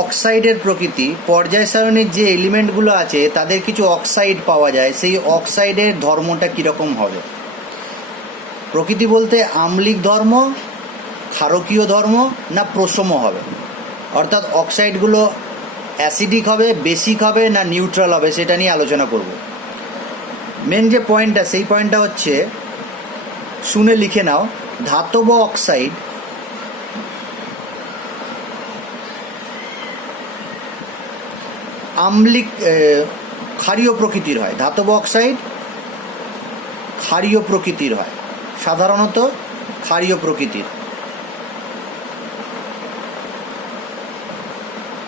অক্সাইডের প্রকৃতি, পর্যায় সারণীর যে এলিমেন্টগুলো আছে তাদের কিছু অক্সাইড পাওয়া যায়, সেই অক্সাইডের ধর্মটা কীরকম হবে। প্রকৃতি বলতে আম্লিক ধর্ম, ক্ষারকীয় ধর্ম না প্রশম হবে, অর্থাৎ অক্সাইডগুলো অ্যাসিডিক হবে, বেসিক হবে না নিউট্রাল হবে, সেটা নিয়ে আলোচনা করব। মেন যে পয়েন্টটা, সেই পয়েন্টটা হচ্ছে, শুনে লিখে নাও, ধাতব অক্সাইড আম্লিক ক্ষারীয় প্রকৃতির হয়। ধাতব অক্সাইড ক্ষারীয় প্রকৃতির হয়, সাধারণত ক্ষারীয় প্রকৃতির।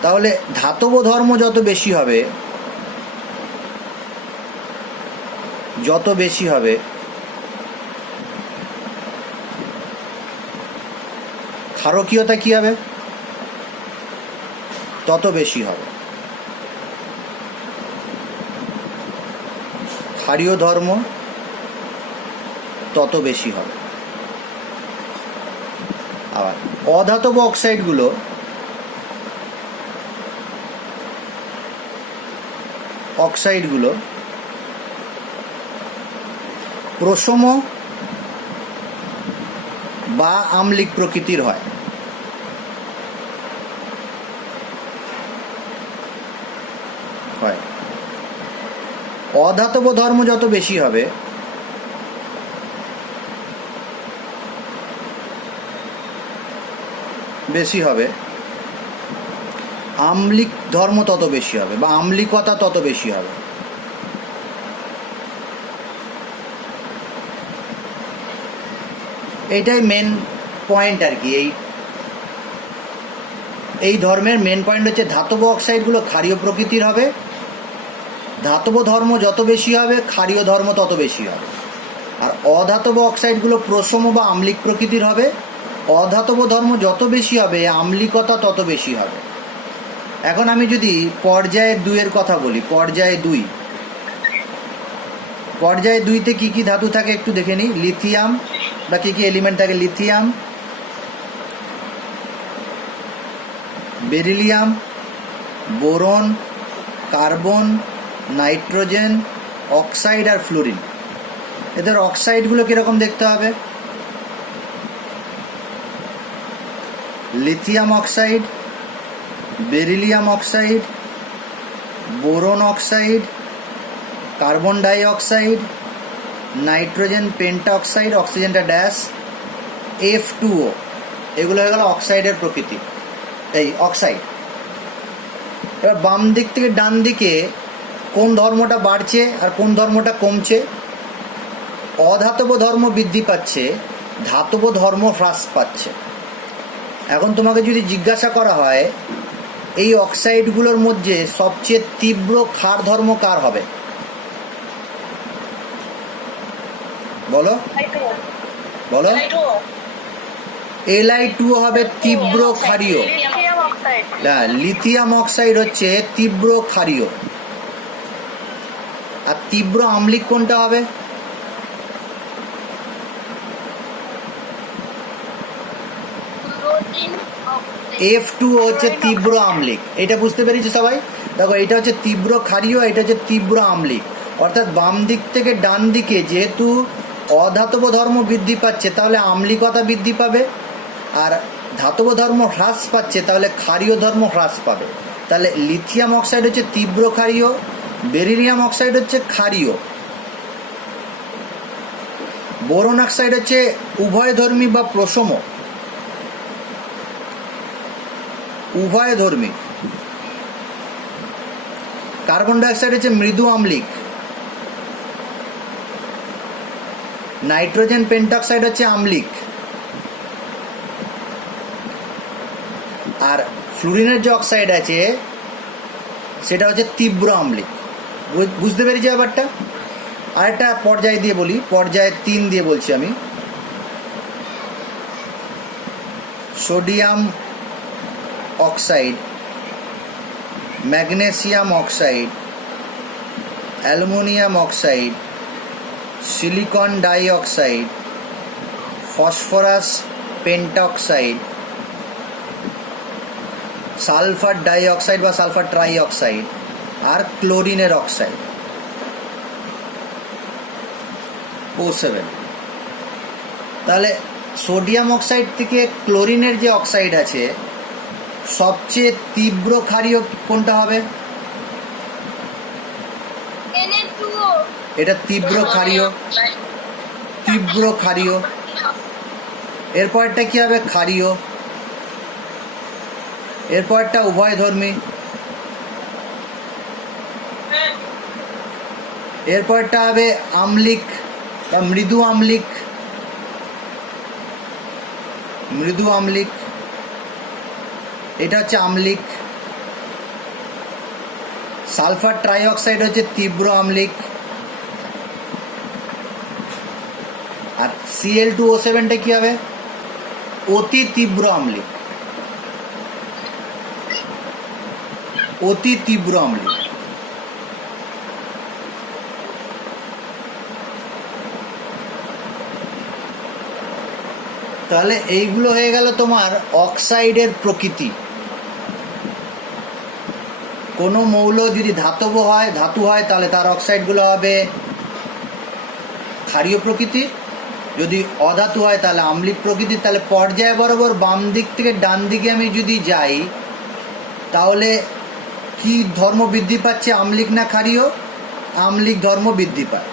তাহলে ধাতব ধর্ম যত বেশি হবে ক্ষারকীয়তা কী হবে, তত বেশি হবে। ক্ষারীয় ধর্ম তত বেশি হবে। আবার অধাতব অক্সাইডগুলো প্রশম বা আম্লিক প্রকৃতির হয়। অধাতব ধর্ম যত বেশি হবে আম্লিক ধর্ম তত বেশি হবে বা আম্লিকতা তত বেশি হবে। এইটাই মেন পয়েন্ট আর কি। এই ধর্মের মেন পয়েন্ট হচ্ছে ধাতব অক্সাইডগুলো ক্ষারীয় প্রকৃতির হবে, ধাতব ধর্ম যত বেশি হবে ক্ষারীয় ধর্ম তত বেশি হবে। আর অধাতব অক্সাইডগুলো প্রশম বা আম্লিক প্রকৃতির হবে, অধাতব ধর্ম যত বেশি হবে আম্লিকতা তত বেশি হবে। এখন আমি যদি পর্যায় 2-এর কথা বলি, পর্যায় 2-তে কী কী ধাতু থাকে একটু দেখে নিই। লিথিয়াম বা কী কী এলিমেন্ট থাকে, lithium, beryllium, boron, carbon, nitrogen, oxide আর ফ্লোরিন। এদের অক্সাইডগুলো কীরকম দেখতে হবে, lithium oxide, beryllium oxide, boron oxide, carbon dioxide, nitrogen penta oxide, অক্সিজেনটা ড্যাশ, F2O, এগুলো হয়ে গেল অক্সাইডের প্রকৃতি, এই অক্সাইড। এবার বাম দিক থেকে ডান দিকে কোন ধর্মটা বাড়ছে আর কোন ধর্মটা কমছে। অধাতব ধর্ম বৃদ্ধি পাচ্ছে, ধাতব ধর্ম হ্রাস পাচ্ছে। এখন তোমাকে যদি জিজ্ঞাসা করা হয় এই অক্সাইডগুলোর মধ্যে সবচেয়ে তীব্র ক্ষার ধর্ম কার হবে, বলো Li2O হবে তীব্র ক্ষারীয়। লিথিয়াম অক্সাইড হচ্ছে তীব্র ক্ষারীয়। আর তীব্র আম্লিক কোনটা হবে, F2O হচ্ছে তীব্র আম্লিক। এটা বুঝতে পেরেছি সবাই? দেখো, এটা হচ্ছে তীব্র ক্ষারীয়, এটা হচ্ছে তীব্র আম্লিক। অর্থাৎ বাম দিক থেকে ডান দিকে যেহেতু অধাতব ধর্ম বৃদ্ধি পাচ্ছে তাহলে আম্লিকতা বৃদ্ধি পাবে, আর ধাতব ধর্ম হ্রাস পাচ্ছে তাহলে ক্ষারীয় ধর্ম হ্রাস পাবে। তাহলে লিথিয়াম অক্সাইড হচ্ছে তীব্র ক্ষারীয়, বেরিলিয়াম অক্সাইড হচ্ছে ক্ষারীয়, বোরন অক্সাইড হচ্ছে উভয়ধর্মী বা প্রশম, উভয়ধর্মী। কার্বন ডাইঅক্সাইড হচ্ছে মৃদু আম্লিক, নাইট্রোজেন পেন্টক্সাইড হচ্ছে আম্লিক, আর ফ্লুরিনের যে অক্সাইড আছে সেটা হচ্ছে তীব্র আম্লিক। বুঝতে পেরেছি ব্যাপারটা? আরেকটা পর্যায় দিয়ে বলি, পর্যায় 3 দিয়ে বলছি আমি। Sodium oxide, magnesium oxide, aluminium oxide, silicon dioxide, phosphorus pentoxide, sulphur dioxide বা সালফার ট্রাই অক্সাইড আর ক্লোরিনের অক্সাইড O7। তাহলে সোডিয়াম অক্সাইড থেকে ক্লোরিনের যে অক্সাইড আছে সবচেয়ে তীব্র ক্ষারীয় কোনটা হবে? এটা তীব্র ক্ষারীয়, তীব্র ক্ষারীয়। এরপরটা কি হবে? ক্ষারীয়। এরপরটা উভয়ধর্মী। এরপরটা হবে আম্লিক বা মৃদু আম্লিক, মৃদু আম্লিক। এটা হচ্ছে আম্লিক। সালফার ট্রাইঅক্সাইড হচ্ছে তীব্র আম্লিক। আর Cl2O7টা কি হবে? অতি তীব্র আম্লিক, অতি তীব্র আম্লিক। তাহলে এইগুলো হয়ে গেল তোমার অক্সাইডের প্রকৃতি। কোনো মৌল যদি ধাতব হয়, ধাতু হয়, তাহলে তার অক্সাইডগুলো হবে ক্ষারীয় প্রকৃতি। যদি অধাতু হয় তাহলে আম্লিক প্রকৃতির। তাহলে পর্যায় বরাবর বাম দিক থেকে ডান দিকে আমি যদি যাই তাহলে কি ধর্ম বৃদ্ধি পাচ্ছে, আম্লিক না ক্ষারীয়? আম্লিক ধর্ম বৃদ্ধি পায়।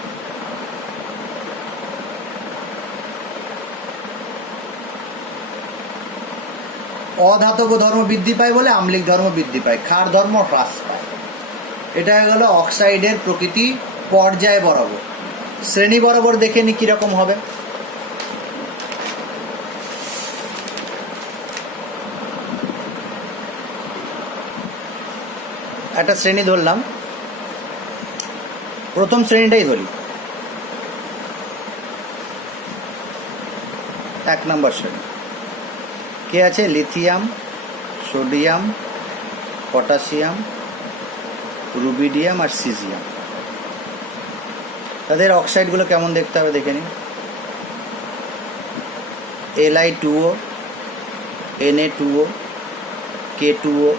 অধাতব ধর্ম বৃদ্ধি পায় বলে আম্লিক ধর্ম বৃদ্ধি পায়, ক্ষার ধর্ম হ্রাস পায়। এটা হয়ে গেল অক্সাইডের প্রকৃতি পর্যায় বরাবর। শ্রেণী বরাবর দেখে নি কিরকম হবে। একটা শ্রেণী ধরলাম, প্রথম শ্রেণীটাই ধরি, 1 নম্বর শ্রেণী। কে আছে? লিথিয়াম, সোডিয়াম, পটাশিয়াম, রুবিডিয়াম আর সিজিয়াম। তাদের অক্সাইডগুলো কেমন দেখতে হবে দেখে নিন। Li2O, Na2O, K2O,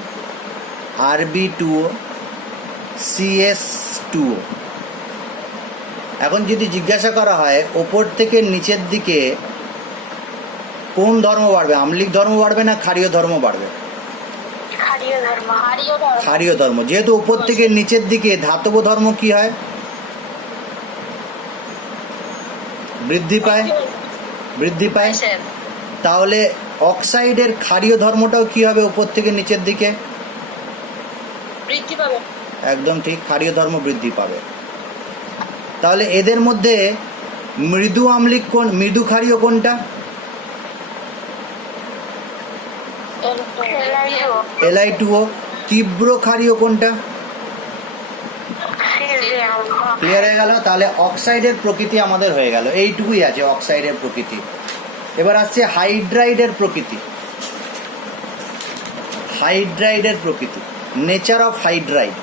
Rb2O, CS2O। এখন যদি জিজ্ঞাসা করা হয় ওপর থেকে নিচের দিকে কোন ধর্ম বাড়বে, আম্লিক ধর্ম বাড়বে না ক্ষারীয় ধর্ম বাড়বে? ক্ষারীয় ধর্ম। যেহেতু উপর থেকে নিচের দিকে ধাতব ধর্ম কি হয়? বৃদ্ধি পায়, বৃদ্ধি পায়। তাহলে অক্সাইডের ক্ষারীয় ধর্মটাও কি হবে উপর থেকে নিচের দিকে? বৃদ্ধি পাবে। একদম ঠিক, ক্ষারীয় ধর্ম বৃদ্ধি পাবে। তাহলে এদের মধ্যে মৃদু আম্লিক কোন, মৃদু ক্ষারীয় কোনটা? Li2O। তীব্র ক্ষারীয় কোনটা? ক্লিয়ার হয়ে গেল। তাহলে অক্সাইডের প্রকৃতি আমাদের হয়ে গেল, এইটুকুই আছে অক্সাইডের প্রকৃতি। এবার আসছে হাইড্রাইডের প্রকৃতি। হাইড্রাইডের প্রকৃতি, নেচার অফ হাইড্রাইড।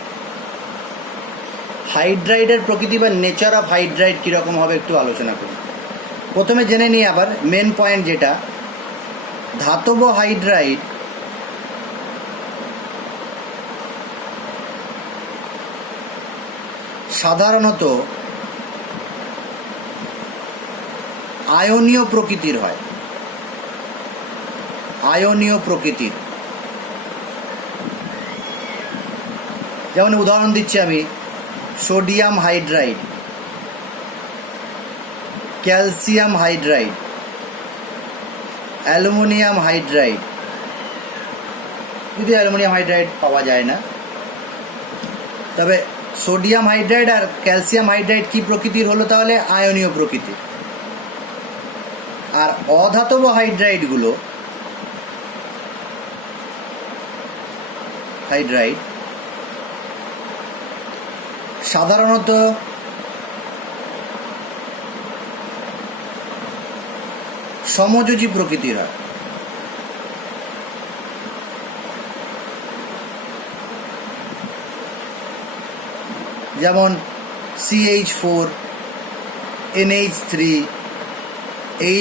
হাইড্রাইডের প্রকৃতি বা নেচার অফ হাইড্রাইড কীরকম হবে একটু আলোচনা করি। প্রথমে জেনে নিই আবার মেন পয়েন্ট যেটা, ধাতব হাইড্রাইড সাধারণত আয়নীয় প্রকৃতির হয়, আয়নীয় প্রকৃতির। যেমন উদাহরণ দিচ্ছি আমি, sodium hydride, calcium hydride, aluminium hydride. যদি অ্যালুমিনিয়াম হাইড্রাইড পাওয়া যায় না, তবে সোডিয়াম হাইড্রাইড আর ক্যালসিয়াম হাইড্রাইড কি প্রকৃতির হলো? তাহলে আয়নীয় প্রকৃতির। আর অধাতব হাইড্রাইডগুলো, হাইড্রাইড সাধারণত সমযোজী প্রকৃতির হয়। যেমন CH4, NH3,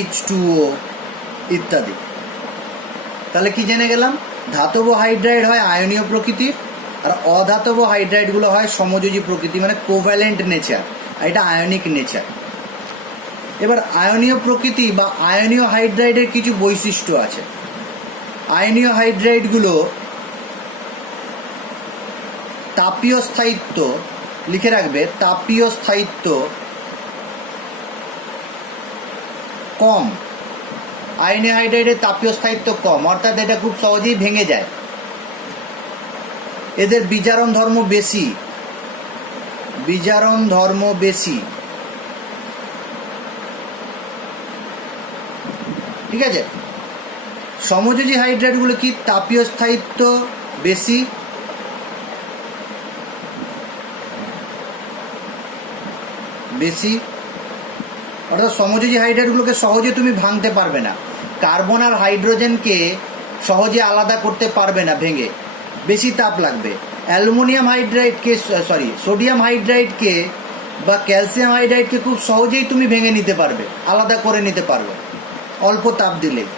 H2O ইত্যাদি। তাহলে কি জেনে গেলাম? ধাতব হাইড্রাইড হয় আয়নীয় প্রকৃতির, আর অধাতব হাইড্রাইডগুলো হয় সমযোজী প্রকৃতি, মানে কোভ্যালেন্ট নেচার, আর এটা আয়নিক নেচার। এবার আয়নীয় প্রকৃতি বা আয়নীয় হাইড্রাইডের কিছু বৈশিষ্ট্য আছে। আয়নীয় হাইড্রাইডগুলো তাপীয় স্থায়িত্ব, লিখে রাখবে, তাপীয় স্থায়িত্ব কম। আয়নীয় হাইড্রাইডের তাপীয় স্থায়িত্ব কম, অর্থাৎ এটা খুব সহজেই ভেঙে যায়। এদের বিজারণ ধর্ম বেশি, বিজারণ ধর্ম বেশি, ঠিক আছে। সমযোজী হাইড্রাইডগুলো কি, তাপীয় স্থায়িত্ব বেশি, বেশি, অর্থাৎ সমযোজী হাইড্রাইডগুলোকে সহজে তুমি ভাঙতে পারবে না। কার্বন আর হাইড্রোজেনকে সহজে আলাদা করতে পারবে না ভেঙে, বেশি তাপ লাগবে। অ্যালুমিনিয়াম হাইড্রাইডকে, সোডিয়াম হাইড্রাইডকে বা ক্যালসিয়াম হাইড্রাইডকে খুব সহজেই তুমি ভেঙে নিতে পারবে, আলাদা করে নিতে পারবে অল্প তাপ দিলেই।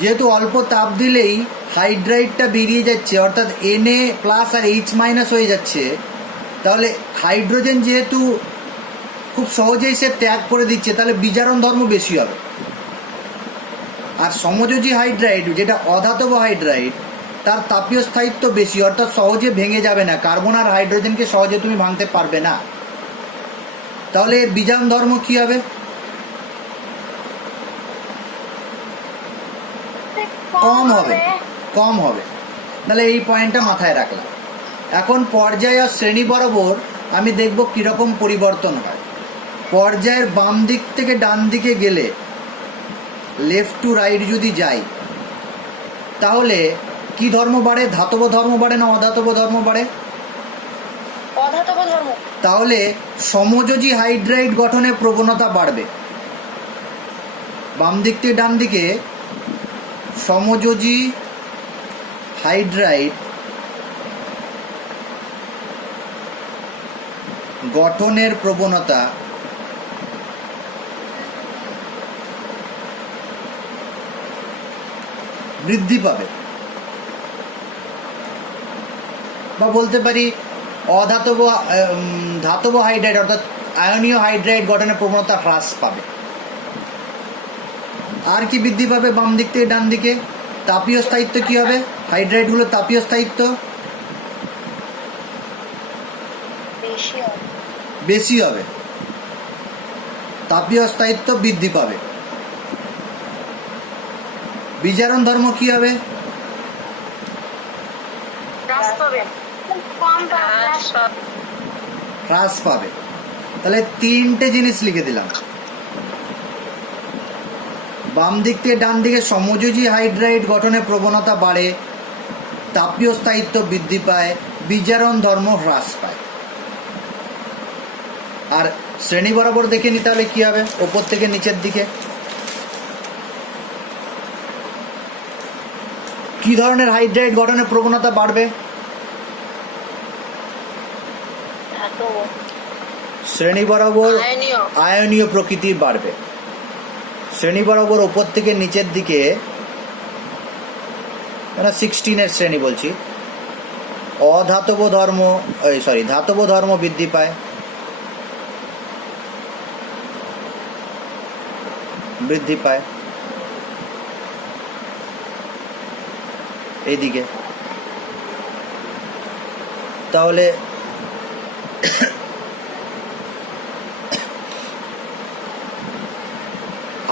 যেহেতু অল্প তাপ দিলেই হাইড্রাইডটা বেরিয়ে যাচ্ছে, অর্থাৎ Na+ আর H- হয়ে যাচ্ছে, তাহলে হাইড্রোজেন যেহেতু খুব সহজেই সে ত্যাগ করে দিচ্ছে, তাহলে বিজারণ ধর্ম বেশি হবে। আর সমযোজী হাইড্রাইড, যেটা অধাতব হাইড্রাইড, তার তাপীয় স্থায়িত্ব বেশি, অর্থাৎ সহজে ভেঙে যাবে না, কার্বন আর হাইড্রোজেনকে সহজে তুমি ভাঙতে পারবে না। তাহলে বিজারণ ধর্ম কি হবে? কম হবে, কম হবে। তাহলে এই পয়েন্টটা মাথায় রাখলাম। এখন পর্যায় আর শ্রেণী বরাবর আমি দেখব কীরকম পরিবর্তন হয়। পর্যায়ের বাম দিক থেকে ডান দিকে গেলে, লেফট টু রাইট যদি যাই, তাহলে কি ধর্ম বাড়ে? ধাতব ধর্ম বাড়ে না অধাতব ধর্ম বাড়ে? অধাতব ধর্ম। তাহলে সমযোজী হাইড্রাইড গঠনের প্রবণতা বাড়বে। বাম দিক থেকে ডান দিকে সমযোজী হাইড্রাইড গঠনের প্রবণতা বৃদ্ধি পাবে, বা বলতে পারি অধাতব ধাতব হাইড্রাইড অর্থাৎ আয়নীয় হাইড্রাইড গঠনের প্রবণতা হ্রাস পাবে। আর কি বৃদ্ধি পাবে বাম দিক থেকে ডান দিকে? তাপীয় স্থায়িত্ব কি হবে? হাইড্রাইডগুলোর তাপীয় স্থায়িত্ব বেশি হবে, তাপীয় স্থায়িত্ব বৃদ্ধি পাবে। বিজারণ ধর্ম কি হবে? হ্রাস পাবে। তাহলে তিনটে জিনিস লিখে দিলাম। বাম দিক থেকে ডান দিকে সমযোজী হাইড্রাইড গঠনের প্রবণতা বাড়ে, তাপীয় স্থায়িত্ব বৃদ্ধি পায়, বিজারণ ধর্ম হ্রাস পায়। আর শ্রেণী বরাবর দেখে নিতে হলে কি হবে? ওপর থেকে নিচের দিকে কি ধরনের হাইড্রাইড গঠনের প্রবণতা বাড়বে? শ্রেণী বরাবর আয়নীয় প্রকৃতির বাড়বে। শ্রেণী বরাবর ওপর থেকে নিচের দিকে, মানে 16 শ্রেণী বলছি, অধাতব ধর্ম ধাতব ধর্ম বৃদ্ধি পায়, বৃদ্ধি পায় এইদিকে। তাহলে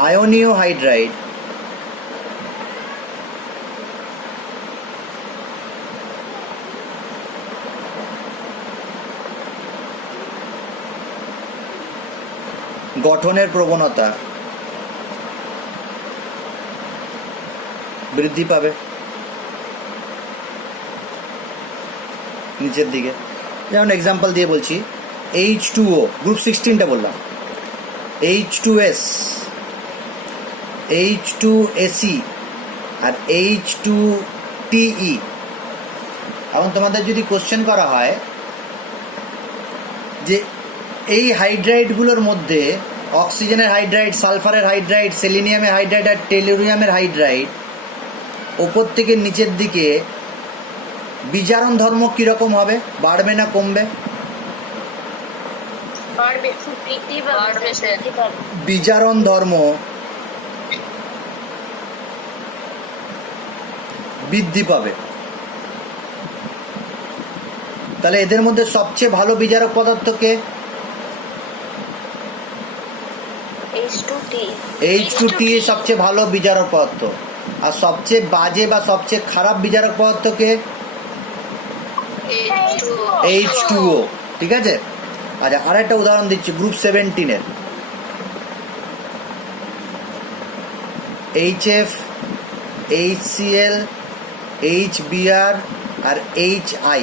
আয়নীয় হাইড্রাইড গঠনের প্রবণতা বৃদ্ধি পাবে নিচের দিকে। যেমন এক্সাম্পল দিয়ে বলছি, H2O গ্রুপ 16টা বললাম, H2S, H2Se আর H2Te। এখন তোমাদের যদি কোশ্চেন করা হয় যে এই হাইড্রাইডগুলোর মধ্যে অক্সিজেনের হাইড্রাইড, সালফারের হাইড্রাইড, সেলিনিয়ামের হাইড্রাইড আর টেলুরিয়ামের হাইড্রাইড ওপর থেকে নিচের দিকে বিজারণ ধর্ম কিরকম হবে, বাড়বে না কমবে? বাড়বে, বৃদ্ধি পাবে, বৃদ্ধি পাবে। বিজারণ ধর্ম বৃদ্ধি পাবে। তাহলে এদের মধ্যে সবচেয়ে ভালো বিজারক পদার্থ কে? H2T H2T সবচেয়ে ভালো বিজারক পদার্থ। আর সবচেয়ে বাজে বা সবচেয়ে খারাপ বিজারক পদার্থ কে? H2O। ঠিক আছে। আচ্ছা, আর একটা উদাহরণ দিচ্ছি গ্রুপ 17-এর। HF, HCl, HBr আর HI।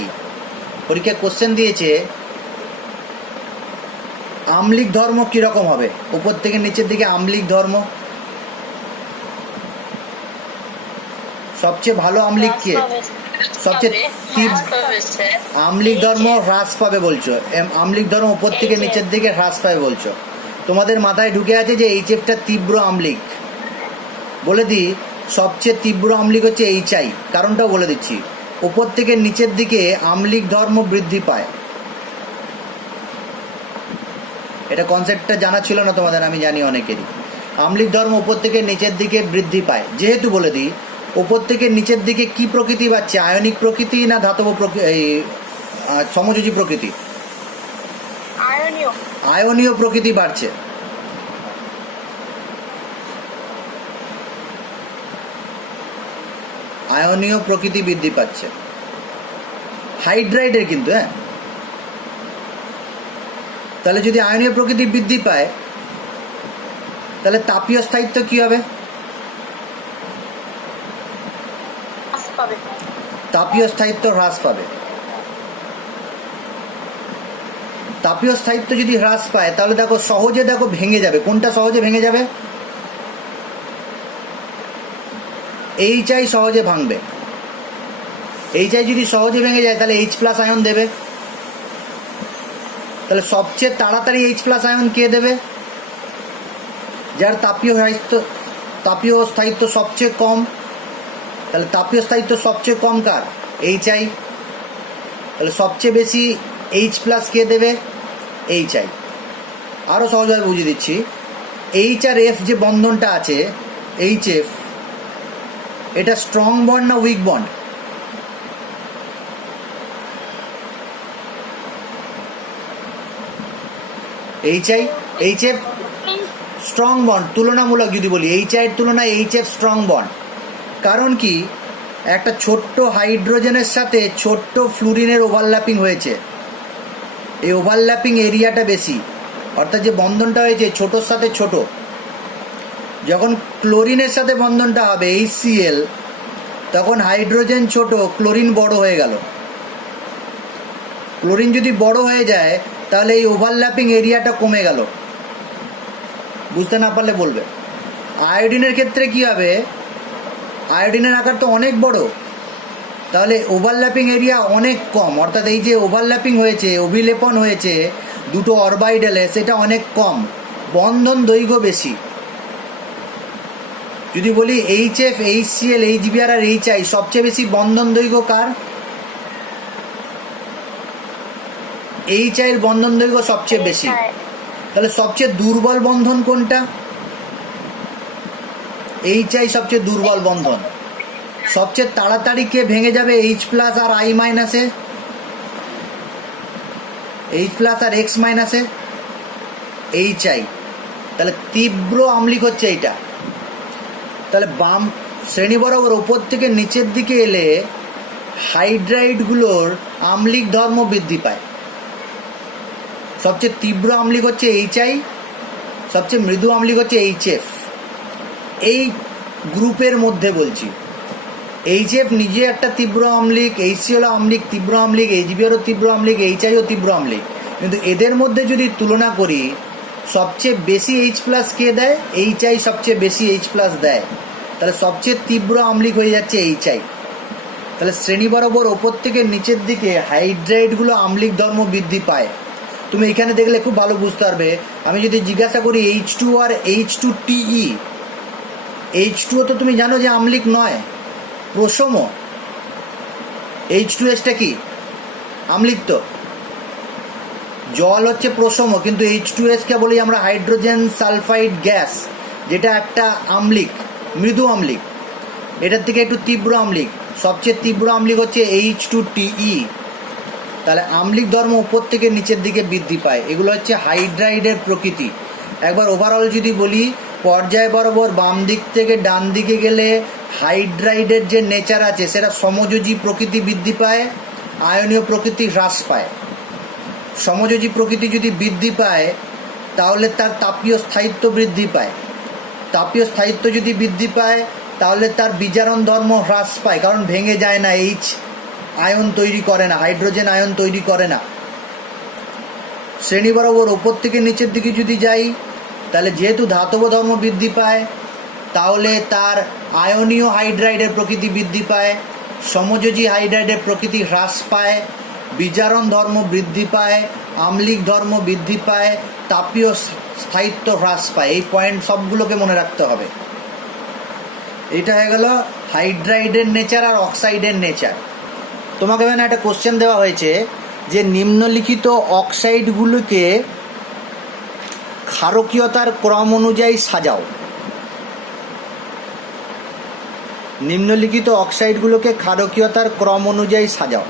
পরীক্ষায় কোশ্চেন দিয়েছে আম্লিক ধর্ম কিরকম হবে, উপর থেকে নিচের দিকে আম্লিক ধর্ম। সবচেয়ে ভালো আম্লিক কে? সবচেয়ে আম্লিক ধর্ম হ্রাস পাবে বলছো, আম্লিক ধর্ম উপর থেকে নিচের দিকে হ্রাস পাবে বলছো। তোমাদের মাথায় ঢুকে আছে যে HF-টা তীব্র আম্লিক। বলে দিই সবচেয়ে তীব্র আম্লিক হচ্ছে HI। কারণটাও বলে দিচ্ছি, উপর থেকে নিচের দিকে আম্লিক ধর্ম বৃদ্ধি পায়। এটা কনসেপ্টটা জানা ছিল না তোমাদের, আমি জানি অনেকেরই। আম্লিক ধর্ম উপর থেকে নিচের দিকে বৃদ্ধি পায়। যেহেতু বলে দিই উপর থেকে নিচের দিকে কি প্রকৃতি বাড়ছে, আয়নিক প্রকৃতি না ধাতব সমযোজী প্রকৃতি? আয়নীয় প্রকৃতি বাড়ছে। আয়নীয় প্রকৃতি বৃদ্ধি পাচ্ছে হাইড্রাইডের কিন্তু। হ্যাঁ, তাহলে যদি আয়নীয় প্রকৃতি বৃদ্ধি পায় তাহলে তাপীয় স্থায়িত্ব কি হবে? তাপীয় স্থায়িত্ব হ্রাস পাবে। তাপীয় স্থায়িত্ব যদি হ্রাস পায় তাহলে দেখো সহজে দেখো ভেঙে যাবে। কোনটা সহজে ভেঙে যাবে? HI সহজে ভাঙবে। HI যদি সহজে ভেঙে যায় তাহলে H+ আয়ন দেবে। তাহলে সবচেয়ে তাড়াতাড়ি H+ আয়ন কে দেবে? যার তাপীয় স্থায়িত্ব সবচেয়ে কম। তাহলে তাপীয় স্থায়িত্ব সবচেয়ে কম কার? HI। তাহলে সবচেয়ে বেশি H+ কে দেবে? HI। আরও সহজভাবে বুঝিয়ে দিচ্ছি, H আর F যে বন্ধনটা আছে, HF, এটা স্ট্রং বন্ড না weak bond? HF strong bond তুলনামূলক যদি বলি, HI এর তুলনায় HF স্ট্রং বন্ড। কারণ কি, একটা ছোট্ট হাইড্রোজেনের সাথে ছোট্ট ফ্লুরিনের ওভারল্যাপিং হয়েছে। এই ওভারল্যাপিং এরিয়াটা বেশি, অর্থাৎ যে বন্ধনটা হয়েছে ছোটোর সাথে ছোট। যখন ক্লোরিনের সাথে বন্ধনটা হবে HCl, তখন হাইড্রোজেন ছোট, ক্লোরিন বড় হয়ে গেল। ক্লোরিন যদি বড় হয়ে যায় তাহলে এই ওভারল্যাপিং এরিয়াটা কমে গেল। বুঝতে না পারলে বলবে। আয়োডিনের ক্ষেত্রে কি হবে? আয়োডিনের আকার তো অনেক বড়, তাহলে ওভারল্যাপিং এরিয়া অনেক কম। অর্থাৎ এই যে ওভারল্যাপিং হয়েছে, অভিলেপন হয়েছে দুটো অরবাইডালে, সেটা অনেক কম, বন্ধন দৈর্ঘ্য বেশি। যদি বলি HF, HCl, HBr আর HI সবচেয়ে বেশি বন্ধন দৈর্ঘ্য কার? HI এর বন্ধন দৈর্ঘ্য সবচেয়ে বেশি। তাহলে সবচেয়ে দুর্বল বন্ধন কোনটা? HI সবচেয়ে দুর্বল বন্ধন। সবচেয়ে তাড়াতাড়ি কে ভেঙে যাবে H+ আর I-এ? H+ আর X- HI। তাহলে তীব্র আম্লিক হচ্ছে এইটা। তাহলে বাম শ্রেণী বরাবর ওপর থেকে নিচের দিকে এলে হাইড্রাইডগুলোর আম্লিক ধর্ম বৃদ্ধি পায়। সবচেয়ে তীব্র আম্লিক হচ্ছে HI, সবচেয়ে মৃদু আম্লিক হচ্ছে HF। এই গ্রুপের মধ্যে বলছি, HF নিজে একটা তীব্র আম্লিক, HCl আম্লিক, তীব্র আম্লিক, HBrও তীব্র আম্লিক, HIও তীব্র আম্লিক। কিন্তু এদের মধ্যে যদি তুলনা করি, সবচেয়ে বেশি H+ কে দেয়? HI সবচেয়ে বেশি H+ দেয়। তাহলে সবচেয়ে তীব্র আম্লিক হয়ে যাচ্ছে HI। তাহলে শ্রেণী বরাবর ওপর থেকে নিচের দিকে হাইড্রাইডগুলো আম্লিক ধর্ম বৃদ্ধি পায়। তুমি এখানে দেখলে খুব ভালো বুঝতে পারবে। আমি যদি জিজ্ঞাসা করি H2 আর H2TE, H2O তো তুমি জানো যে আম্লিক নয়, প্রশম, H2S কি আম্লিক? তো জল হচ্ছে প্রশম, কিন্তু H2S কে বলি আমরা হাইড্রোজেন সালফাইড গ্যাস, যেটা একটা আম্লিক, মৃদু আম্লিক। এটার থেকে একটু তীব্র আম্লিক, সবচেয়ে তীব্র আম্লিক হচ্ছে H2TE। তাহলে আম্লিক ধর্ম উপর থেকে নিচের দিকে বৃদ্ধি পায়। এগুলো হচ্ছে হাইড্রাইডের প্রকৃতি। একবার ওভারঅল যদি বলি, পর্যায় বরাবর বাম দিক থেকে ডান দিকে গেলে হাইড্রাইডের যে নেচার আছে সেটা সমযোজী প্রকৃতি বৃদ্ধি পায়, আয়নীয় প্রকৃতি হ্রাস পায়। সমযোজী প্রকৃতি যদি বৃদ্ধি পায় তাহলে তার তাপীয় স্থায়িত্ব বৃদ্ধি পায়। তাপীয় স্থায়িত্ব যদি বৃদ্ধি পায় তাহলে তার বিজারণ ধর্ম হ্রাস পায়, কারণ ভেঙে যায় না, H আয়ন তৈরি করে না, হাইড্রোজেন আয়ন তৈরি করে না। শ্রেণী বরাবর ওপর থেকে নিচের দিকে যদি যাই, তাহলে যেহেতু ধাতব ধর্ম বৃদ্ধি পায় তাহলে তার আয়নীয় হাইড্রাইডের প্রকৃতি বৃদ্ধি পায়, সমযোজী হাইড্রাইডের প্রকৃতি হ্রাস পায়, বিজারণ ধর্ম বৃদ্ধি পায়, আম্লিক ধর্ম বৃদ্ধি পায়, তাপীয় স্থায়িত্ব হ্রাস পায়। এই পয়েন্ট সবগুলোকে মনে রাখতে হবে। এটা হয়ে গেল হাইড্রাইডের নেচার আর অক্সাইডের নেচার। তোমাকে মানে একটা কোশ্চেন দেওয়া হয়েছে যে নিম্নলিখিত অক্সাইডগুলোকে ক্ষারকীয়তার ক্রম অনুযায়ী সাজাও। নিম্নলিখিত অক্সাইডগুলোকে ক্ষারকীয়তার ক্রম অনুযায়ী সাজাও।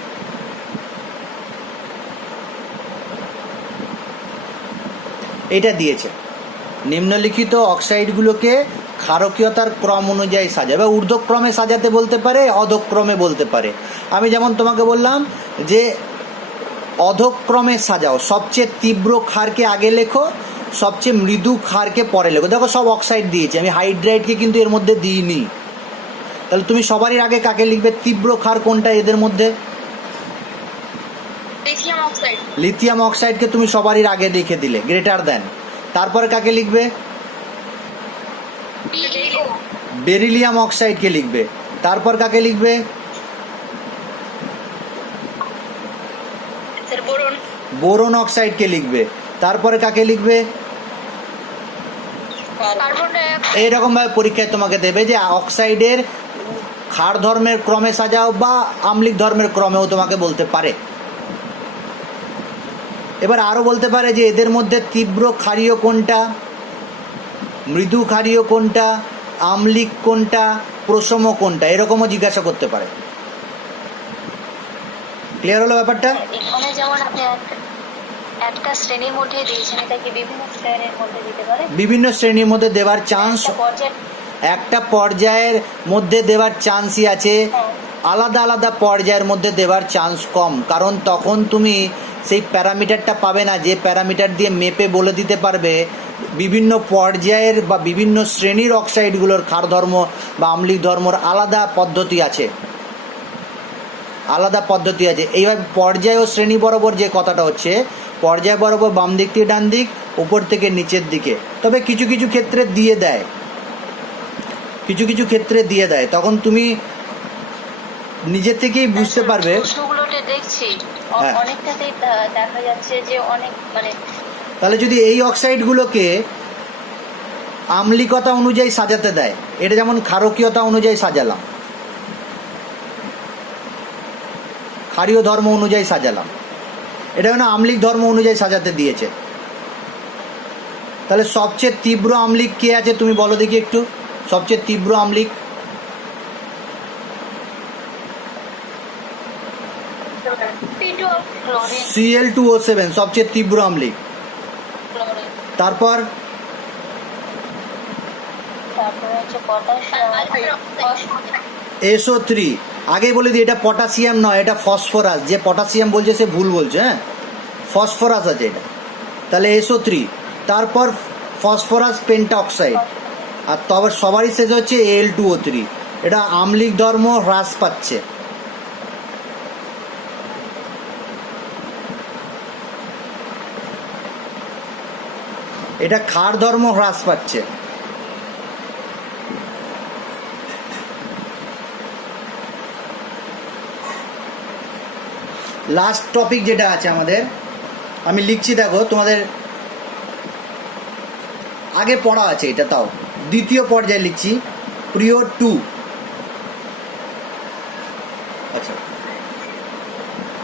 এটা দিয়েছে, নিম্নলিখিত অক্সাইডগুলোকে ক্ষারকীয়তার ক্রম অনুযায়ী সাজাবে। ঊর্ধ্বক্রমে সাজাতে বলতে পারে, অধক্রমে বলতে পারে। আমি যেমন তোমাকে বললাম যে অধক্রমে সাজাও, সবচেয়ে তীব্র ক্ষারকে আগে লেখো, সবচেয়ে মৃদু ক্ষারকে পরে লেখো। দেখো সব অক্সাইড দিয়েছে, আমি হাইড্রাইডকে কিন্তু এর মধ্যে দিইনি। তাহলে তুমি সবারই আগে কাকে লিখবে? তীব্র ক্ষার কোনটা এদের মধ্যে? লিথিয়াম অক্সাইডকে তুমি সবারই আগে লিখে দিলে, গ্রেটার দেন। তারপরে কাকে লিখবে? বেরিলিয়াম অক্সাইডকে লিখবে। তারপর কাকে লিখবে? বোরন অক্সাইডকে লিখবে। তারপরে কাকে লিখবে? এইরকম ভাবে পরীক্ষায় তোমাকে দেবে যে অক্সাইডের ক্ষার ধর্মের ক্রমে সাজাও বা আম্লিক ধর্মের ক্রমেও তোমাকে বলতে পারে। এবার আরও বলতে পারে যে এদের মধ্যে তীব্র ক্ষারীয় কোনটা, মৃদু ক্ষারীয় কোনটা, আম্লিক কোনটা, প্রশম কোনটা, এরকমও জিজ্ঞাসা করতে পারে। ক্লিয়ার হলো ব্যাপারটা? এখানে যেমন আপনি একটা শ্রেণীর মধ্যে দিয়েছেন, এটা কি বিভিন্ন শ্রেণীর মধ্যে দিতে পারে? বিভিন্ন শ্রেণীর মধ্যে দেওয়ার চান্স, একটা পর্যায়ের মধ্যে দেওয়ার চান্সই আছে, আলাদা আলাদা পর্যায়ের মধ্যে দেওয়ার চান্স কম। কারণ তখন তুমি সেই প্যারামিটারটা পাবে না যে প্যারামিটার দিয়ে মেপে বলে দিতে পারবে বিভিন্ন পর্যায়ের বা বিভিন্ন শ্রেণীর অক্সাইডগুলোর ক্ষার ধর্ম বা আম্লিক ধর্মর আলাদা পদ্ধতি আছে, আলাদা পদ্ধতি আছে। এইভাবে পর্যায় ও শ্রেণী বরাবর যে কথাটা হচ্ছে, পর্যায় বরাবর বাম দিক থেকে ডান দিক, উপর থেকে নিচের দিকে। তবে কিছু কিছু ক্ষেত্রে দিয়ে দেয়, কিছু কিছু ক্ষেত্রে দিয়ে দেয়, তখন তুমি নিজে থেকেই বুঝতে পারবে। দেখছি অনেকটাতেই দেখা যাচ্ছে যে অনেক মানে। তাহলে যদি এই অক্সাইডগুলোকে আম্লিকতা অনুযায়ী সাজাতে দেয়, এটা যেমন ক্ষারকীয়তা অনুযায়ী সাজালাম, ক্ষারীয় ধর্ম অনুযায়ী সাজালাম, এটা যেন আম্লিক ধর্ম অনুযায়ী সাজাতে দিয়েছে। তাহলে সবচেয়ে তীব্র আম্লিক কে আছে তুমি বলো দেখি একটু? সবচেয়ে তীব্র আম্লিক Cl2O7, সবচেয়ে তীব্র আম্লিক। তারপর SO3। আগে বলে দিই এটা পটাশিয়াম নয়, এটা ফসফরাস। যে পটাশিয়াম বলছে সে ভুল বলছে, হ্যাঁ, ফসফরাস আছে এটা। তাহলে SO3, তারপর ফসফরাস পেন্টাঅক্সাইড, আর তবে সবারই শেষ হচ্ছে Al2O3। এটা আম্লিক ধর্ম হ্রাস পাচ্ছে। এটা ক্ষার ধর্ম হ্রাস পাচ্ছে। লাস্ট টপিক যেটা আছে আমাদের, আমি লিখছি, দেখো তোমাদের আগে পড়া আছে এটা, তাও দ্বিতীয় পর্যায়ে লিখছি, পিরিয়ড 2।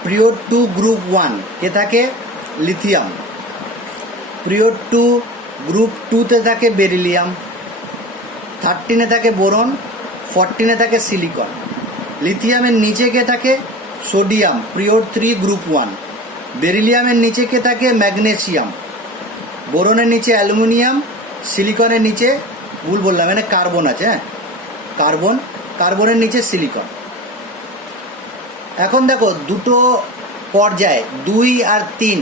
পিরিয়ড 2 গ্রুপ 1 কে থাকে লিথিয়াম, পিরিয়ড 2 গ্রুপ 2-তে থাকে বেরিলিয়াম, 13-এ থাকে বোরন, 14-এ থাকে সিলিকন। লিথিয়ামের নিচে কে থাকে সোডিয়াম, পিরিয়ড 3 গ্রুপ 1। বেরিলিয়ামের নিচে কে থাকে ম্যাগনেসিয়াম, বোরনের নিচে অ্যালুমিনিয়াম, সিলিকনের নিচে ভুল বললাম, এখানে কার্বন আছে, হ্যাঁ কার্বন, কার্বনের নিচে সিলিকন। এখন দেখো দুটো পর্যায় 2 আর 3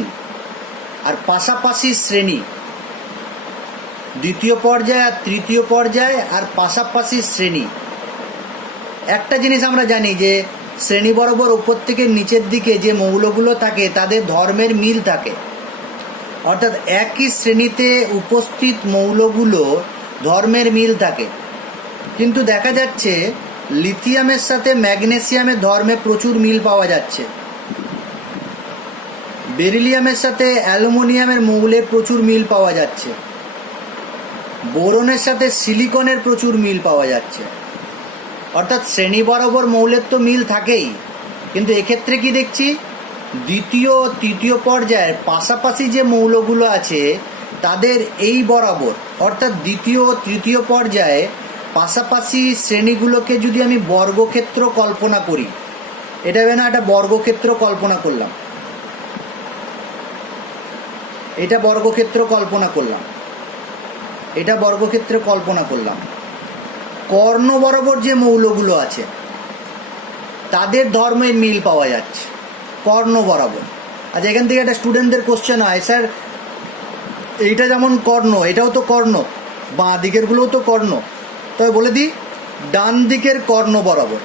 আর পাশাপাশি শ্রেণী, দ্বিতীয় পর্যায় আর তৃতীয় পর্যায় আর পাশাপাশি শ্রেণী। একটা জিনিস আমরা জানি যে শ্রেণী বরাবর উপর থেকে নিচের দিকে যে মৌলগুলো থাকে তাদের ধর্মের মিল থাকে, অর্থাৎ একই শ্রেণীতে উপস্থিত মৌলগুলো ধর্মের মিল থাকে। কিন্তু দেখা যাচ্ছে লিথিয়ামের সাথে ম্যাগনেসিয়ামের ধর্মে প্রচুর মিল পাওয়া যাচ্ছে, বেরিলিয়ামের সাথে অ্যালুমিনিয়ামের মৌলের প্রচুর মিল পাওয়া যাচ্ছে, বোরনের সাথে সিলিকনের প্রচুর মিল পাওয়া যাচ্ছে। অর্থাৎ শ্রেণী বরাবর মৌলের তো মিল থাকেই, কিন্তু এক্ষেত্রে কি দেখছি দ্বিতীয় তৃতীয় পর্যায়ের পাশাপাশি যে মৌলগুলো আছে তাদের এই বরাবর, অর্থাৎ দ্বিতীয় তৃতীয় পর্যায়ে পাশাপাশি শ্রেণীগুলোকে যদি আমি বর্গক্ষেত্র কল্পনা করি, এটা না একটা বর্গক্ষেত্র কল্পনা করলাম, এটা বর্গক্ষেত্র কল্পনা করলাম, এটা বর্গক্ষেত্র কল্পনা করলাম, কর্ণ বরাবর যে মৌলগুলো আছে তাদের ধর্মের মিল পাওয়া যাচ্ছে কর্ণ বরাবর। আচ্ছা, এখান থেকে একটা স্টুডেন্টদের কোশ্চেন হয়, স্যার এইটা যেমন কর্ণ এটাও তো কর্ণ, বাঁ দিকেরগুলোও তো কর্ণ, তবে বলে দিই ডান দিকের কর্ণ বরাবর,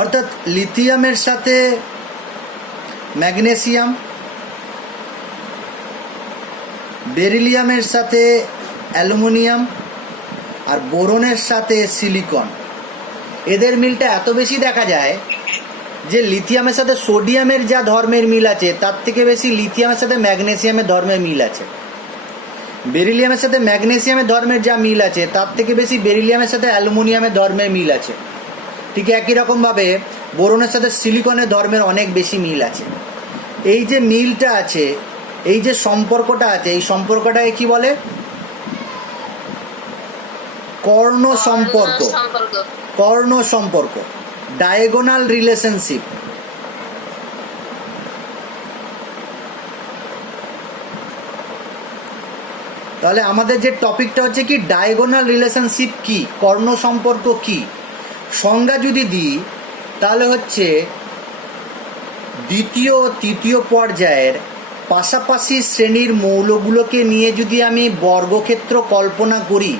অর্থাৎ লিথিয়ামের সাথে ম্যাগনেসিয়াম, বেরিলিয়ামের সাথে অ্যালুমিনিয়াম আর বোরনের সাথে সিলিকন, এদের মিলটা এত বেশি দেখা যায় যে লিথিয়ামের সাথে সোডিয়ামের যা ধর্মের মিল আছে তার থেকে বেশি লিথিয়ামের সাথে ম্যাগনেসিয়ামের ধর্মের মিল আছে, বেরিলিয়ামের সাথে ম্যাগনেসিয়ামের ধর্মের যা মিল আছে তার থেকে বেশি বেরিলিয়ামের সাথে অ্যালুমিনিয়ামের ধর্মের মিল আছে। ঠিক একই রকমভাবে বোরনের সাথে সিলিকনের ধর্মের অনেক বেশি মিল আছে। এই যে মিলটা আছে, এই যে সম্পর্কটা আছে, এই সম্পর্কটাকে কি বলে? কর্ণ সম্পর্ক, কর্ণ সম্পর্ক, ডায়াগোনাল রিলেশনশিপ। তাহলে আমাদের যে টপিকটা হচ্ছে কি ডায়াগোনাল রিলেশনশিপ কি, কর্ণ সম্পর্ক কি, সংজ্ঞা যদি দিই তাহলে হচ্ছে দ্বিতীয় তৃতীয় পর্যায়ের পাশাপাশি শ্রেণীর মৌলগুলোকে নিয়ে যদি আমি বর্গক্ষেত্র কল্পনা করি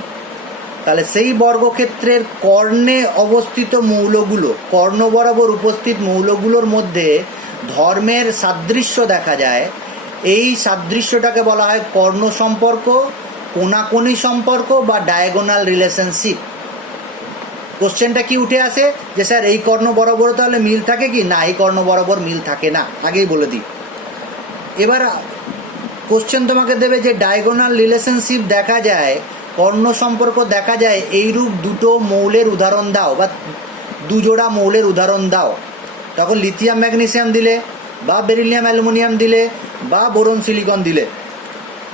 তাহলে সেই বর্গক্ষেত্রের কর্ণে অবস্থিত মৌলগুলো, কর্ণ বরাবর উপস্থিত মৌলগুলোর মধ্যে ধর্মের সাদৃশ্য দেখা যায়। এই সাদৃশ্যটাকে বলা হয় কর্ণ সম্পর্ক, কোনাকুনি সম্পর্ক বা ডায়াগোনাল রিলেশনশিপ। কোশ্চেনটা কি উঠে আসে যে স্যার এই কর্ণ বরাবর তাহলে মিল থাকে কি না, এই কর্ণ বরাবর মিল থাকে না, আগেই বলে দিই। এবার কোশ্চেন তোমাকে দেবে যে ডায়াগোনাল রিলেশনশিপ দেখা যায়, কর্ণ সম্পর্ক দেখা যায় এইরূপ দুটো মৌলের উদাহরণ দাও বা দুজোড়া মৌলের উদাহরণ দাও। তখন লিথিয়াম ম্যাগনেসিয়াম দিলে বা বেরিলিয়াম অ্যালুমিনিয়াম দিলে বা বোরন সিলিকন দিলে।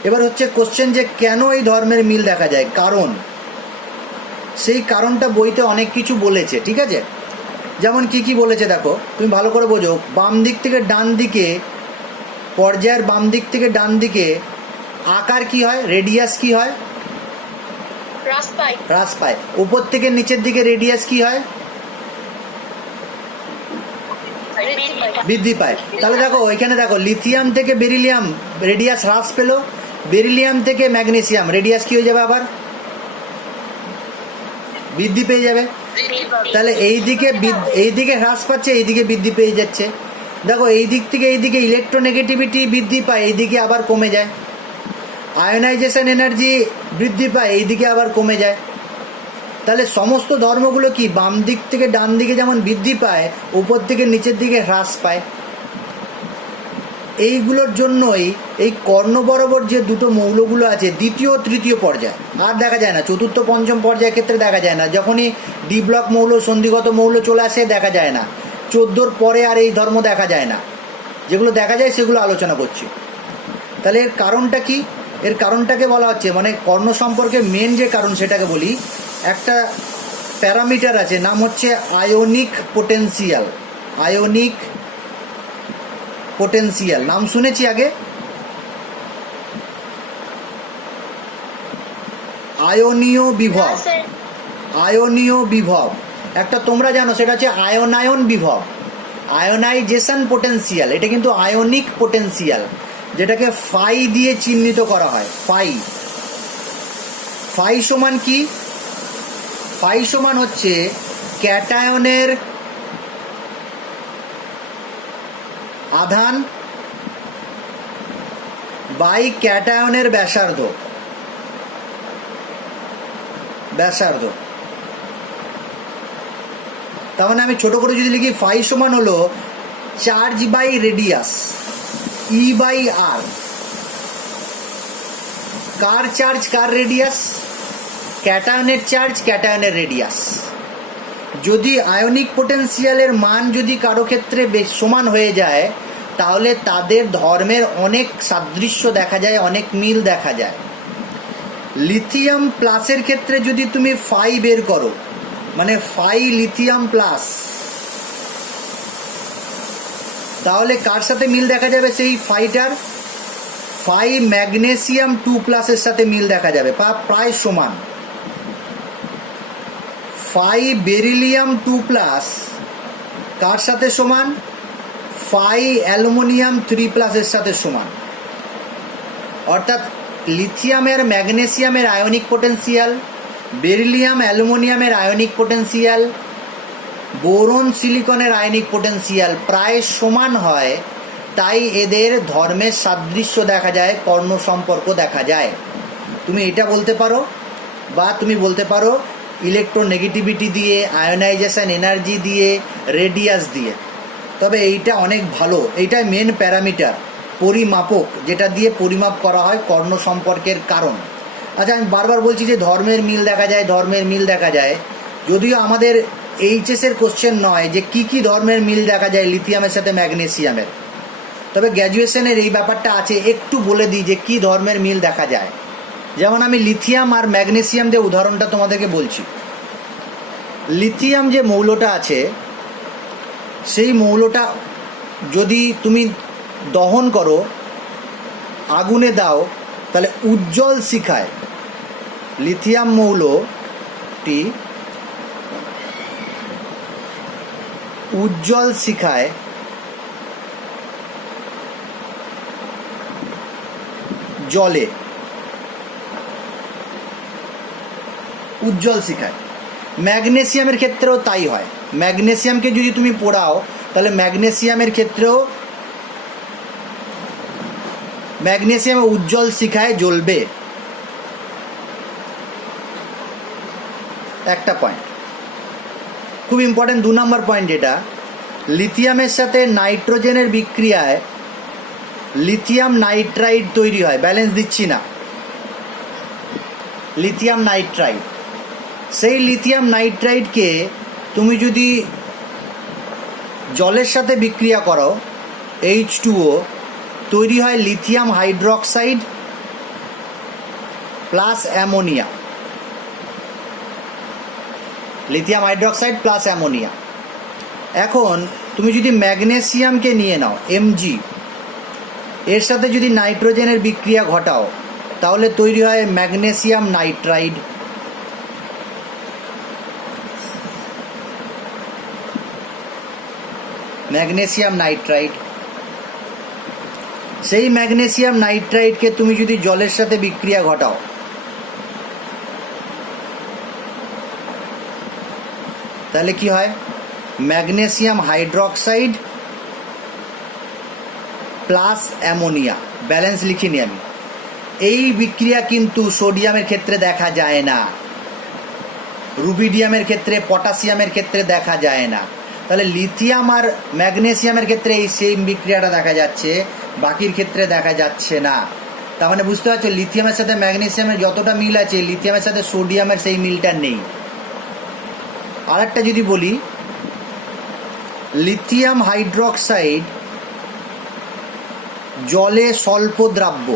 এবার হচ্ছে কোশ্চেন যে কেন এই ধর্মের মিল দেখা যায়, কারণ সেই কারণটা বইতে অনেক কিছু বলেছে, ঠিক আছে। যেমন কি কি বলেছে দেখো, তুমি ভালো করে বোঝো। বাম দিক থেকে ডান দিকে, পর্যায়ের বাম দিক থেকে ডান দিকে আকার কি হয়, রেডিয়াস কি হয়, হ্রাস পায়। উপর থেকে নিচের দিকে রেডিয়াস কি হয়, বৃদ্ধি পায়। তাহলে দেখো এখানে দেখো লিথিয়াম থেকে বেরিলিয়াম রেডিয়াস হ্রাস পেল, বেরিলিয়াম থেকে ম্যাগনেসিয়াম রেডিয়াস কি হয়ে যাবে, আবার বৃদ্ধি পেয়ে যাবে। তাহলে এই দিকে হ্রাস পাচ্ছে, এই দিকে বৃদ্ধি পেয়ে যাচ্ছে। দেখো এই দিক থেকে এই দিকে ইলেকট্রোনেগেটিভিটি বৃদ্ধি পায়, এই দিকে আবার কমে যায়। আয়োনাইজেশন এনার্জি বৃদ্ধি পায়, এই দিকে আবার কমে যায়। তাহলে সমস্ত ধর্মগুলো কি বাম দিক থেকে ডান দিকে যেমন বৃদ্ধি পায়, উপর থেকে নিচের দিকে হ্রাস পায়। এইগুলোর জন্যই এই কর্ণ বরাবর যে দুটো মৌলগুলো আছে দ্বিতীয় তৃতীয় পর্যায় আর দেখা যায় না, চতুর্থ পঞ্চম পর্যায়ের ক্ষেত্রে দেখা যায় না। যখনই ডি ব্লক মৌল, সন্ধিগত মৌল চলে আসে দেখা যায় না। 14 পরে আর এই ধর্ম দেখা যায় না, যেগুলো দেখা যায় সেগুলো আলোচনা করছি। তাহলে এর কারণটা কি? এর কারণটাকে বলা হচ্ছে, মানে কর্ণ সম্পর্কে মেন যে কারণ সেটাকে বলি, একটা প্যারামিটার আছে, নাম হচ্ছে আয়োনিক পোটেনশিয়াল। আয়োনিক পোটেনশিয়াল নাম শুনেছি আগে? আয়নীয় বিভব, আয়নীয় বিভব একটা তোমরা জানো, সেটা হচ্ছে আয়নায়ন বিভব, আয়োনাইজেশন পোটেনশিয়াল। এটা কিন্তু আয়নিক পোটেনশিয়াল, যেটাকে ফাই দিয়ে চিহ্নিত করা হয়। ফাই, ফাই সমান কি? ফাই সমান হচ্ছে ক্যাটায়নের আধান বাই ক্যাটায়নের ব্যাসার্ধ। ব্যাসার্ধ তার মানে আমি ছোট করে যদি লিখি, ফাই সমান হলো charge by radius, E by R. কার চার্জ কার রেডিয়াস? ক্যাটায়নের চার্জ ক্যাটায়নের রেডিয়াস। যদি আয়নিক পোটেনশিয়ালের মান যদি কারো ক্ষেত্রে বেশ সমান হয়ে যায়, তাহলে তাদের ধর্মের অনেক সাদৃশ্য দেখা যায়, অনেক মিল দেখা যায়। লিথিয়াম প্লাসের ক্ষেত্রে যদি তুমি ফাই বের করো, মানে ফাই লিথিয়াম প্লাস, তাহলে কার সাথে মিল দেখা যাবে সেই ফাইটার? ফাই ম্যাগনেসিয়াম 2+ সাথে মিল দেখা যাবে, প্রায় সমান। ফাই বেরিলিয়াম 2+ কার সাথে সমান? ফাই অ্যালুমিনিয়াম 3+ সাথে সমান। অর্থাৎ লিথিয়ামের ম্যাগনেসিয়ামের আয়নিক পোটেনশিয়াল, বেরিলিয়াম অ্যালুমিনিয়ামের আয়নিক পোটেনশিয়াল, বোরন সিলিকনের আয়নিক পোটেনশিয়াল প্রায় সমান হয়, তাই এদের ধর্মের সাদৃশ্য দেখা যায়, কর্ণ সম্পর্ক দেখা যায়। তুমি এটা বলতে পারো, বা তুমি বলতে পারো ইলেকট্রোনেগেটিভিটি দিয়ে, আয়োনাইজেশন এনার্জি দিয়ে, রেডিয়াস দিয়ে। তবে এইটা অনেক ভালো, এইটাই মেন প্যারামিটার, পরিমাপক, যেটা দিয়ে পরিমাপ করা হয় কর্ণ সম্পর্কের কারণ। আচ্ছা, আমি বারবার বলছি যে ধর্মের মিল দেখা যায়, ধর্মের মিল দেখা যায়, যদিও আমাদের এইচএসের কোশ্চেন নয় যে কি কি ধর্মের মিল দেখা যায় লিথিয়ামের সাথে ম্যাগনেসিয়ামের, তবে গ্র্যাজুয়েশনের এই ব্যাপারটা আছে। একটু বলে দিই যে কি ধর্মের মিল দেখা যায়। যেমন আমি লিথিয়াম আর ম্যাগনেসিয়াম দিয়ে উদাহরণটা তোমাদেরকে বলছি। লিথিয়াম যে মৌলটা আছে, সেই মৌলটা যদি তুমি দহন করো, আগুনে দাও, তাহলে উজ্জ্বল শিখায় লিথিয়াম মৌলটি উজ্জ্বল শিখায় জলে, উজ্জ্বল শিখায়। ম্যাগনেসিয়ামের ক্ষেত্রেও তাই হয়। ম্যাগনেসিয়ামকে যদি তুমি পোড়াও, তাহলে ম্যাগনেসিয়ামের ক্ষেত্রেও ম্যাগনেসিয়াম উজ্জ্বল শিখায় জ্বলবে। একটা পয়েন্ট খুব ইম্পর্টেন্ট। 2 নম্বর পয়েন্ট, যেটা লিথিয়ামের সাথে নাইট্রোজেনের বিক্রিয়ায় লিথিয়াম নাইট্রাইড তৈরি হয়। ব্যালেন্স দিচ্ছি না, লিথিয়াম নাইট্রাইড। সেই লিথিয়াম নাইট্রাইডকে তুমি যদি জলের সাথে বিক্রিয়া করো, H2O, তৈরি হয় lithium hydroxide plus ammonia. Lithium hydroxide plus ammonia. এখন তুমি যদি ম্যাগনেসিয়ামকে নিয়ে নাও, Mg, এর সাথে যদি নাইট্রোজেনের বিক্রিয়া ঘটাও, তাহলে তৈরি হয় ম্যাগনেসিয়াম নাইট্রাইড। Magnesium nitride. সেই ম্যাগনেসিয়াম নাইট্রাইডকে তুমি যদি জলের সাথে বিক্রিয়া ঘটাও, তাহলে কি হয়? Magnesium hydroxide plus ammonia. Balance লিখিনি আমি। এই বিক্রিয়া কিন্তু সোডিয়ামের ক্ষেত্রে দেখা যায় না, রুবিডিয়ামের ক্ষেত্রে, পটাশিয়ামের ক্ষেত্রে দেখা যায় না। তাহলে লিথিয়াম আর ম্যাগনেসিয়ামের ক্ষেত্রে এই সেম বিক্রিয়াটা দেখা যাচ্ছে, বাকির ক্ষেত্রে দেখা যাচ্ছে না। তার মানে বুঝতে পারছো, লিথিয়ামের সাথে ম্যাগনেসিয়ামের যতটা মিল আছে, লিথিয়ামের সাথে সোডিয়ামের সেই মিলটা নেই। আর একটা যদি বলি, লিথিয়াম হাইড্রোক্সাইড জলে স্বল্প দ্রাব্য,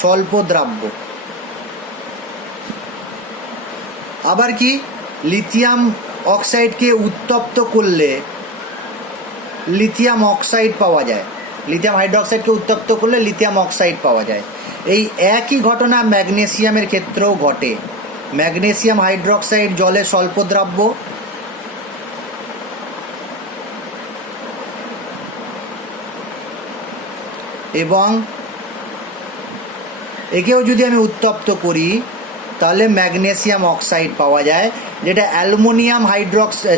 স্বল্প দ্রাব্য। আবার কি, লিথিয়াম অক্সাইডকে উত্তপ্ত করলে লিথিয়াম অক্সাইড পাওয়া যায়, লিথিয়াম হাইড্রোক্সাইডকে উত্তপ্ত করলে লিথিয়াম অক্সাইড পাওয়া যায়। এই একই ঘটনা ম্যাগনেসিয়ামের ক্ষেত্রেও ঘটে। ম্যাগনেসিয়াম হাইড্রোক্সাইড জলে স্বল্প দ্রাব্য, এবং একেও যদি আমি উত্তপ্ত করি তাহলে ম্যাগনেসিয়াম অক্সাইড পাওয়া যায়, যেটা অ্যালুমিনিয়াম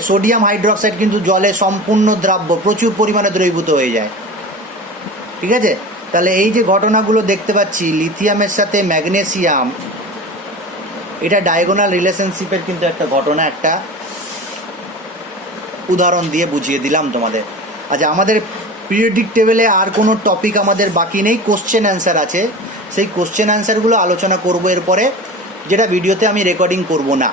সোডিয়াম হাইড্রোক্সাইড কিন্তু জলে সম্পূর্ণ দ্রাব্য, প্রচুর পরিমাণে দ্রবীভূত হয়ে যায়। ঠিক আছে, তাহলে এই যে ঘটনাগুলো দেখতে পাচ্ছি লিথিয়ামের সাথে ম্যাগনেসিয়াম, এটা ডায়াগোনাল রিলেশনশিপের কিন্তু একটা ঘটনা, একটা উদাহরণ দিয়ে বুঝিয়ে দিলাম তোমাদের। আচ্ছা, আমাদের পিরিয়ডিক টেবিলে আর কোনো টপিক আমাদের বাকি নেই, কোশ্চেন অ্যান্সার আছে। সেই কোশ্চেন অ্যান্সারগুলো আলোচনা করবো এরপরে, যেটা ভিডিওতে আমি রেকর্ডিং করব না।